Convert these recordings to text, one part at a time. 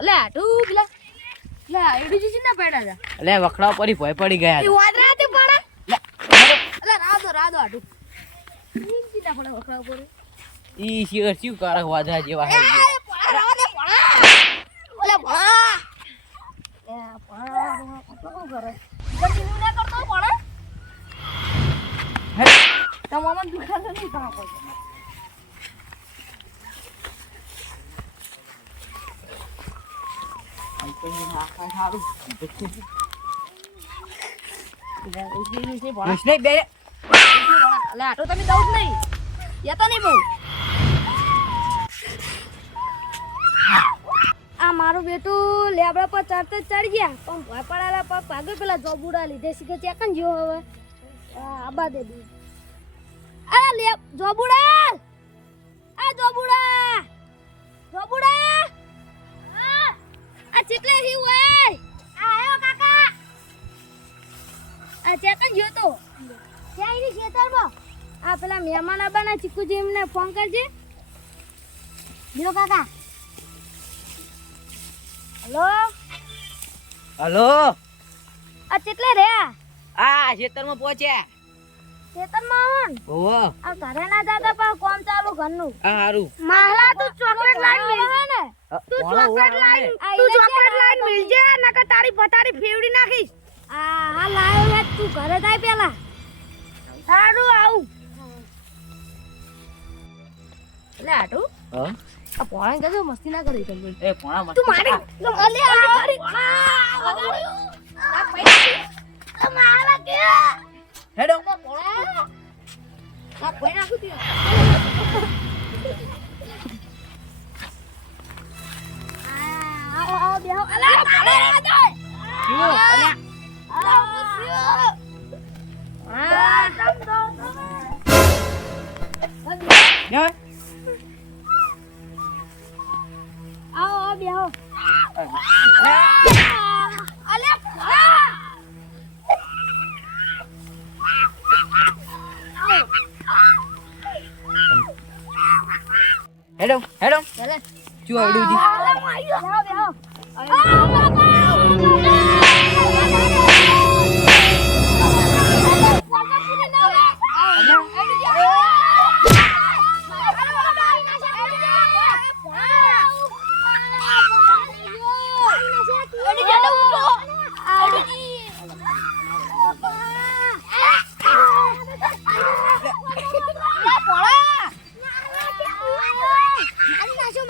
અલે આટું પેલા એડી જીસી ના પડ્યા હતા. અલે વખડા પડી ભય પડી ગયા એ વાદરા તે પડે. અલે રાદો આટું. જીસી ના પડે વખડા પર. ઈ શિયર શું કરે વાદળા જેવા હે ઓલે ભણા. એ ભણા શું કરે? જલ્દી ના કરતો ભણા. હે તમામ દુકાન નહીં કામ કરે. અલે આટો તમે દઉં જ નહીં. યતો નહીં બહુ. આ મારું બેટું લેબડા પર ચડતે ચડી ગયા પણ ભય પડાલા પર ભાગે પેલા જોબુડા લીધે શીખે ચેકન જેવો હવે આબા દે દી. અરે લે જોબુડા. આ જોબુડા. જોબુડા. આ ચેટલે હી ઓય. આ આયો કાકા. આ ચેકન જ્યો તો. ક્યાં ઈની ખેતરમાં? આ પેલા મહેમાન આબાના ચીકુજી એમને ફોન કરજે. દીરો કાકા. હેલો. હલો આ ચેટલે રે? આ ખેતરમાં પહોંચ્યા. ખેતરમાં ઓહો આ ઘરે ના જાતા પણ કોમ ચાલુ ઘરનું. આ હારું માલા તું ચોકલેટ લાઈન મિલજે ને. તું ચોકલેટ લાઈન મિલજે નકર તારી પતાડી ફેવડી નાખીશ. હા લાયો હે તું ઘરે જાય પેલા. સારું આવું. લે આટુ હા આ પોણા ગજો મસ્તી ના કરી તમે. એ પોણા મસ્ત તું મારી અલે આ મારી વગાડ્યું. આ પૈસા મારા કે હેડો પોણા આ કોઈ નાખું તી. આવો બેહો. અલે તારે રે જાય. શું અલ્યા ને આવો બેહો. હેડો હેડો ચાલે શું આવડ્યું જી બેહો બેહો.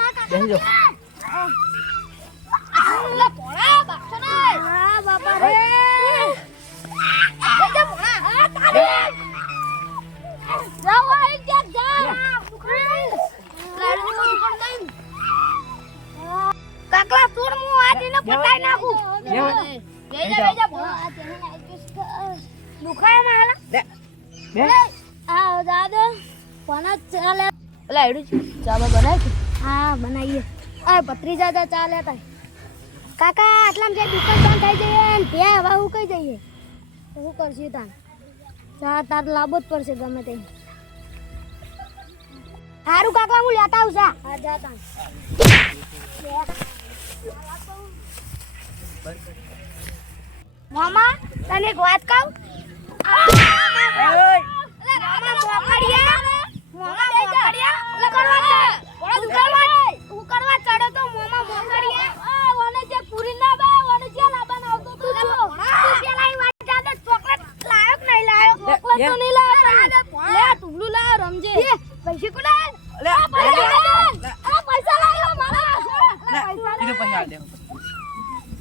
બેસી જાઓ કાકલા તું હું આજીને પટાઈ નાખું. દુખાય માલા લે બે આ દાદા કોના ચાલે ઓલા એડું ચાબા બનાવી છે. હા બનાવીએ. અરે ભત્રીજા દા ચાલે તા કાકા આટલામાં જે દુકાન બંધ થઈ જઈએ ને તે હવે હું કઈ જઈએ શું કરશું તાન ચા તાર લાવવો જ પડશે ગમે તે. સારું કાકા હું લેતા આવું સા. હા જા તાન. મામા તને એક વાત કહું.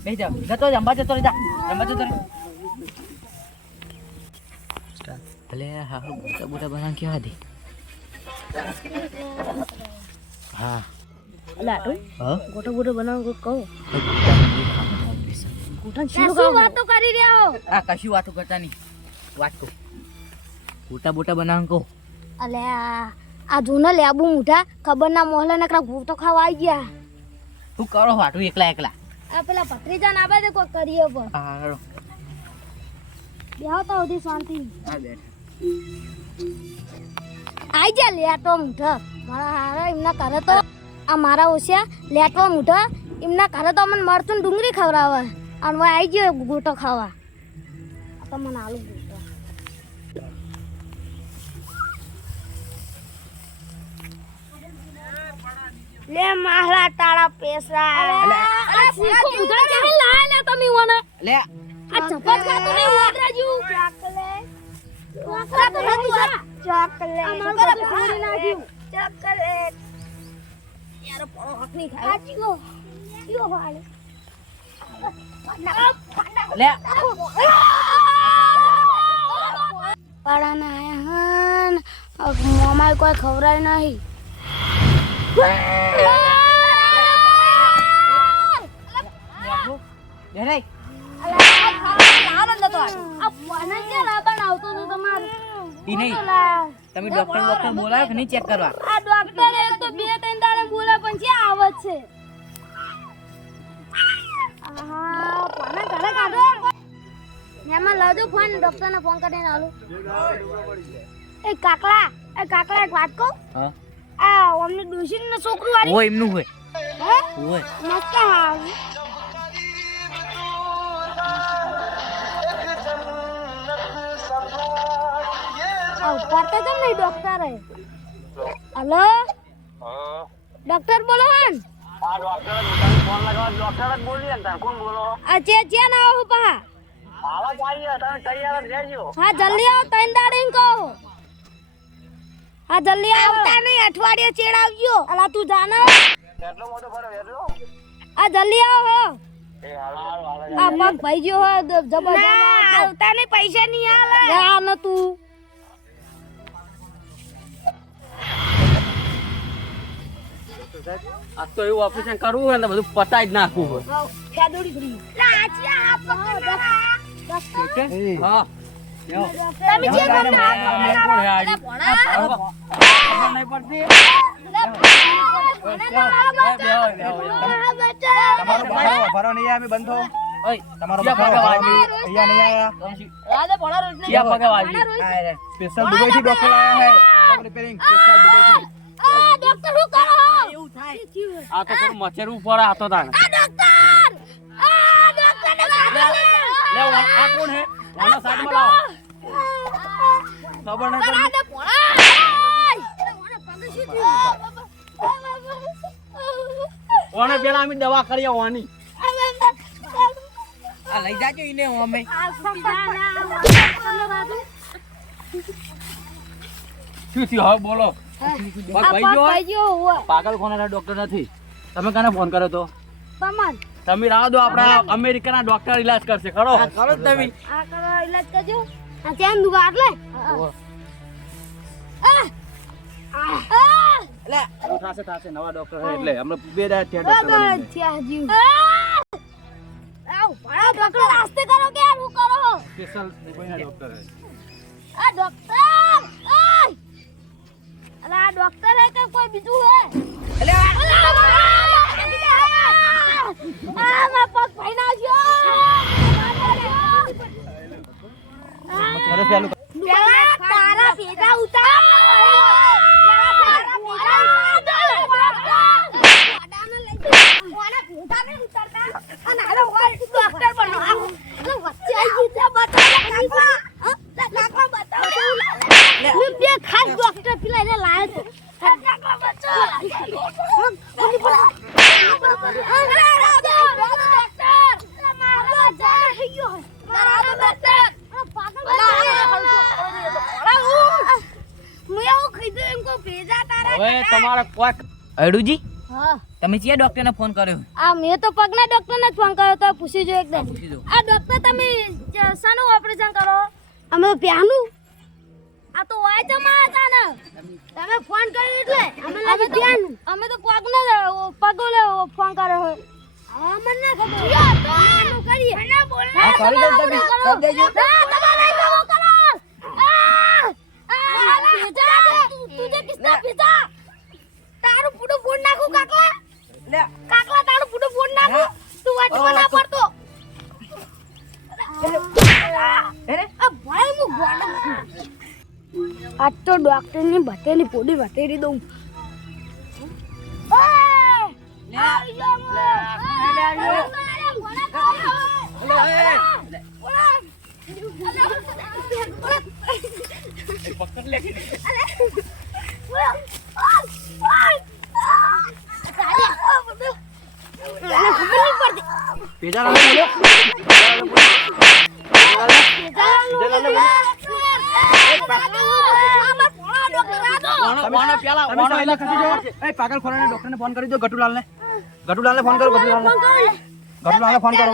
બેસી જાઓ જતો જંબા જતો રે જા જંબા જતો રે ભલે હા મોટા મોટા બનાવ કેવા દે હા લાટુ હા ગોટો ગોટો બનાવ કહો. કૂટા શું વાતો કરી રહ્યા હો? આ કશું વાતો કરતા નહીં વાત કહું કૂટા બોટા બનાવ કહો. અલે આ જૂના લેબુ મુઠા ખબર ના મોહલા નકરા ગોટો ખાવા આવી ગયા. તું કરો વાટું એકલા એકલા આ પેલા ભત્રીજા ના આવે કોઈ કરીએ પર હા હાલો બેહો તો ઓધી શાંતિ. હા બેઠ આઈ જા લેટો મુઠા મારા હારા એમના કરે તો આ મારા ઓછ્યા લેટો મુઠા એમના ઘરે તો અમને મરચું ડુંગળી ખવડાવે અને હવે આવી ગયો ગોટો ખાવા આ તો મને આલુ ગોટો લે મારા તાળા પેસા અરે શીખો ઉધા ચાલે લાયા લે તમે ઓને લે આ ચપત ખાતો નહીં ઓદરાજુ ચોકલેટ અમારું ફોડી નાખ્યું ચોકલેટ યાર પડો હક નહીં ખાય સાચીઓ કયો વાલે લે પાડાના આયા હન મોમાય કોઈ ખવરાય નહીં લે રે ઈ નહીં તમે ડોક્ટર બોલાવ્યો કે નહીં ચેક કરવા આ ડોક્ટર એક તો 2-3 દાડે બોલા પણ છે આવત છે આહા કોના ઘરે કાઢો એમાં લાવજો ફોન ડોક્ટરને ફોન કરીને આલો એ કાકલા એક વાત કહું હા આ અમને ડોશીને છોકરું વાળી ઓ એમનું હોય હે ઓય મસ્ત હાવ કરતા કેમ નહીં ડોક્ટર હલો ડોક્ટર બોલો હન હા ડોક્ટર ફોન લગાવ ડોક્ટર જ બોલી ને કોણ બોલો આ જે ના આવો પા આવાજ આવી તમે તૈયાર જ રહેજો હા જલ્દી આવો 3 દાડે કહો હા જલ્દી આવો આવતા નહીં અઠવાડિયે ચેડ આવજો અલા તું જાનો એટલો મોટો ફરક એટલો આ જલ્દી આવો હો એ હાલ આ પગ ભાઈ ગયો હો જબરદસ્ત આવતા નહીં પૈસા નહીં આલે જા ન તું આજ તો એવું ઓપરેશન કરવું હોય ને બધું પતાઈ જ નાખવું હોય ફેદોડી ફરી લાચિયા હાથ પકડ હા તમે જે મને હાથ કોણ હે આજી નહીં પડતી ભરો નહીં અમે બંધો ઓય તમારો ક્યાં બખારો પગાર અહીંયા નહીં આયા ક્યાં પગે વાજી સ્પેશિયલ દુબઈ થી ડોક્ટર આયા હે सब रिपेयरिंग स्पेशल दुबई થી આ ડોક્ટર શું કરો એવું થાય આ તો થોડું મચેરવું પડે આ તો તાને આ ડોક્ટર ને લે આ કોણ હે વાલા સાઈડ માં લાવો ખબર નહીં આ પડતી ઓને પેલા અમે દવા કરી આવવાની આ લઈ જાજો ઈને હું અમે શું થયું હવે બોલો પગ ભાઈ ગયો હોય? પાગલ કોના ડોક્ટર નથી તમે કને ફોન કર્યો તો તમે રાહ દો આપણા અમેરિકાના ડોક્ટર ઈલાજ કરશે ખરો કરો જ તમે આ કરો ઈલાજ કરજો આ ત્યાં દુગાર લે લે થાશે નવા ડોક્ટર એટલે અમે બે દાડા ત્યાં ડોક્ટર બની આસ્તે કરો કે હું કરો સ્પેશિયલ દુબઈના ડોક્ટર હે આ ડોક્ટર અલા આ ડોક્ટર હે કે કોઈ બીજું હે અલે આ મા પગ ભાઈ ના અરે પેલું તારા ભેગા ઉતાર હવે તમારે કોક અડુજી હા તમે કયા ડોક્ટરને ફોન કર્યો આ મેં તો પગના ડોક્ટરને જ ફોન કર્યો તો પૂછી જો એકદમ પૂછી જો આ ડોક્ટર તમે શાનું ઓપરેશન કરો અમે પ્યાનું આ તો વાય જમા હતા ને તમે ફોન કર્યો એટલે અમે પ્યાનું અમે તો પગને પગોલે ફોન કર્યો હોય હા મને ના ખબર તો આનું કરીએ મને બોલ હા, કરી દો તમે. કરી દેજો. તમારે કેવો કરો તું જે કિસના પીઝા તારું પૂડું ફોડ નાખું કાકલા લે કાકલા તારું પૂડું ફોડ નાખું તું વાટમાં ના પડતો અરે આ ભાઈ હું ગોડા આજ તો ડોક્ટરની બટેલી પોડી વટેરી દઉં પેજા લાલે બોલો પાગલ ખોરાને ડોક્ટરને ફોન કરી દો. ગટુલાલને ફોન કરો. ગટુલાલને ફોન કરો.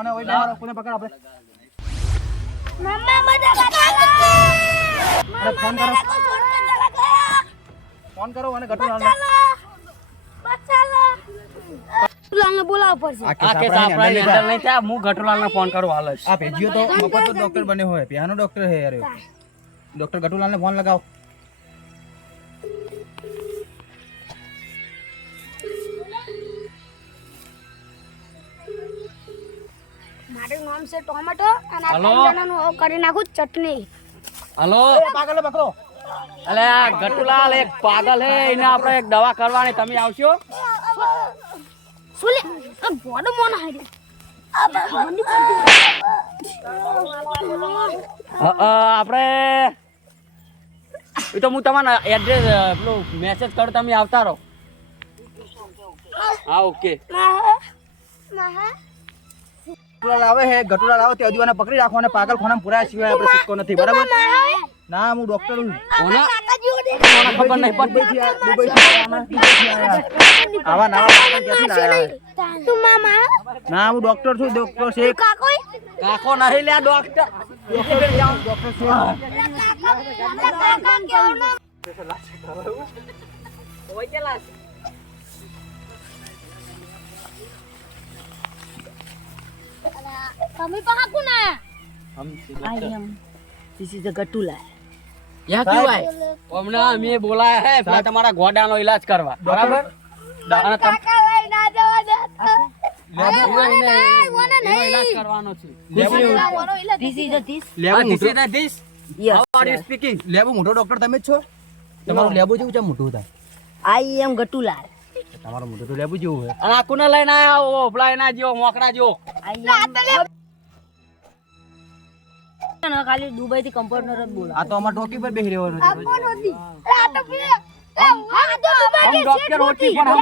અને ઓય બાર કોને પકડ આપણે. અરે ફોન કરો અને ગટુલાલને બોલાવવો પડશે. આ કેસ આપણા હેન્ડલ નહીં થયા. હું ગટુલાલને ફોન કરું હાલ જ. આ ભેજીઓ તો મફત ડોક્ટર બને હોય. પેહાનો ડોક્ટર હે યાર. ડોક્ટર ગટુલાલને ફોન લગાવો. મારું નામ છે ટોમેટો અને આ હલો? કાંદાનું હવે કરી નાખું ચટણી. હલો પાગલને પકડો. અલે આ ગટુલાલ એક પાગલ હે, એને આપણે એક દવા કરવાની. તમે આવશો? સુલે આ બોડો મોન હારી આપણે એ તો હું તમારા એડ્રેસ પેલો મેસેજ કરું, તમે આવતા રહો. હા ઓકે. ગટુલાલ આવે હે. ગટુલાલ આવે તે હજુ એને પકડી રાખો અને પાગલ ખોનામાં પુરાયા સિવાય આપણે સિક્કો નથી. બરાબર? ના, હું ડોક્ટર છું. કોના ખબર નહીં પડતી. આવા નવા પાગલ ક્યાંથી લાયા? તું મામા ના, હું ડોક્ટર છું. ડોક્ટર શેખ. કાકોઈ કાકો નહીં લે ડોક્ટર. ડોક્ટર શેખ. કાકા કેવનો તમે પહા કોના યા ક્યું આય? અમને અમે બોલાયા હે પેલા તમારા ગોડાનો ઈલાજ કરવા. બરાબર? અને કાકા લઈ ના જવા દે એનો ઈલાજ કરવાનો છે. લેબુ This is the this. How are you speaking? લેબુ મોટો ડોક્ટર તમે જ છો? તમારું લેબુ જેવું છે મોટું થાય. આઈ એમ ગટુલાલ તમારું મોટું તો લેબુ જેવું છે. અને આ કોને લઈને આયા? ઓફલા એના જેવો મોકરા જેવો. ખાલી દુબઈ થી કમ્પાઉન્ડર જ બોલા આ તો અમાર ટોકી પર બેહી રહ્યો છે. કોણ હતી આ તો પે આ તો हम डॉक्टर होती पर हम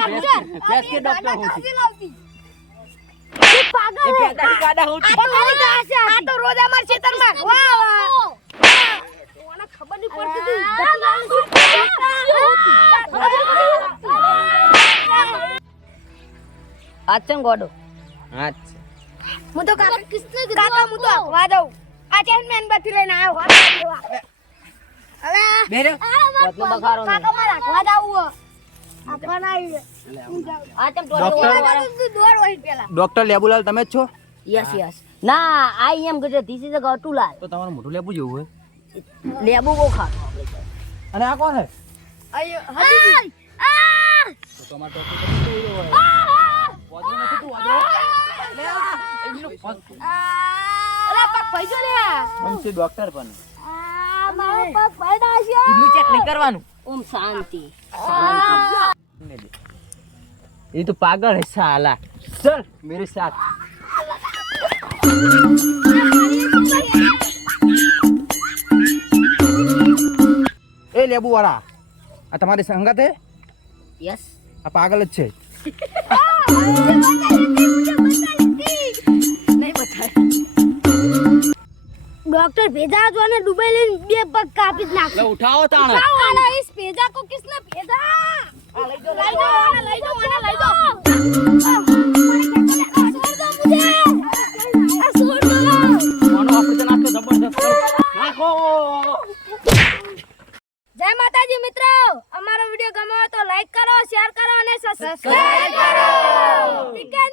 भैंस के डॉक्टर होती. પાગલ ये पैदा की गाड़ा होती. પતાની કહાં સે આ તો રોજ અમાર ખેતરમાં વાહ વાહ ઓના ખબર નહીં પડતી આચમ ગોડો अच्छा. હું તો કાકા કિસને કાકા હું તો હવા દઉં આ ચેન મેન બથી લઈને આવ્યો અરે बेरे વાતનો બખારો નહીં. કાકા મારા હવા દાવું આપણ આવી આચમ ડોક્ટર? દોર હોય પેલા ડોક્ટર લેબુલાલ તમે જ છો? યસ યસ ના આઈ એમ ગટુલાલ ધીસ ઇઝ અ ગટુલાલ તો તમારું મોટું લેબુ જેવું હોય. લેબુ બહુ ખા અને આ કોણ છે? અયો હદી આ તો તમાર ટોકી પર બેહી રહ્યો હોય. વાદળો નથી તું વાદળો. અલા પગ પૈસો લે हम से डॉक्टर बने. મારો પગ પૈડા છે ઇબનું ચેક નહીં કરવાનું ઓમ શાંતિ ये तो पागल है साला. चल मेरे साथ. એ લેબુ વાળા આ તમારી સંગત હે? યસ આ પાગલ જ છે. નહીં બતાય डॉक्टर भेजा जो ने डुबई ले बे पग कापी नाख ले उठाओ ताण. आना इस भेजा को किसने भेजा लई दो आना लई दो छोड़ दो मुझे मानो ऑपरेशन आपको जबरदस्त नाखो. जय माताजी मित्रों हमारा वीडियो गम्यो तो लाइक करो शेयर करो और सब्सक्राइब करो ठीक है